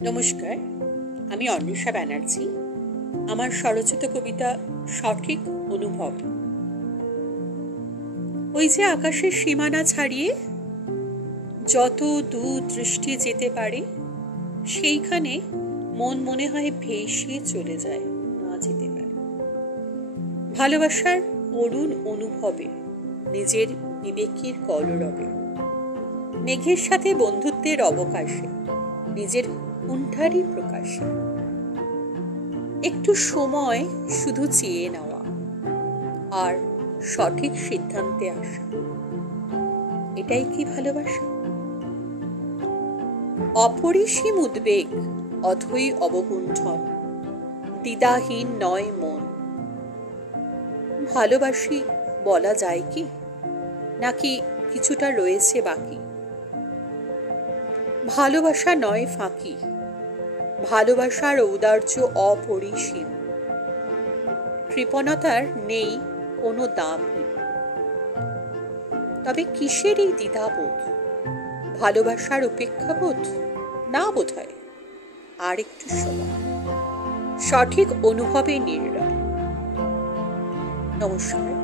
নমস্কার, আমি অন্বেষা ব্যানার্জি। আমার স্বরচিত কবিতা সঠিক অনুভব। ওই যে আকাশের সীমানা ছাড়িয়ে যত দূর দৃষ্টি যেতে পারে, সেইখানে মন মনে হয় ভেসে চলে যায়, না যেতে পারে। ভালোবাসার করুণ অনুভবে, নিজের বিবেকের কলরবে, মেঘের সাথে বন্ধুত্বের অবকাশে, নিজের কুণ্ঠারই প্রকাশে একটু সময় শুধু চেয়ে নেওয়া আর সঠিক সিদ্ধান্তে আসা, এটাই কি ভালোবাসা? অপরিসীম উদ্বেগ, অথই অবগুণ্ঠন, দ্বিধাহীন নয় মন। ভালোবাসি বলা যায় কি, নাকি কিছুটা রয়েছে বাকি? ভালোবাসা নয় ফাঁকি, ভালোবাসার ঔদার্য অপরিসীম, কৃপণতার নেই কোনো দাম। তবে কিসের এই দ্বিধাবোধ? ভালোবাসার উপেক্ষাবোধ? না বোধ হয়। আর একটু সময়, সঠিক অনুভবে নির্ণয়। নমস্কার।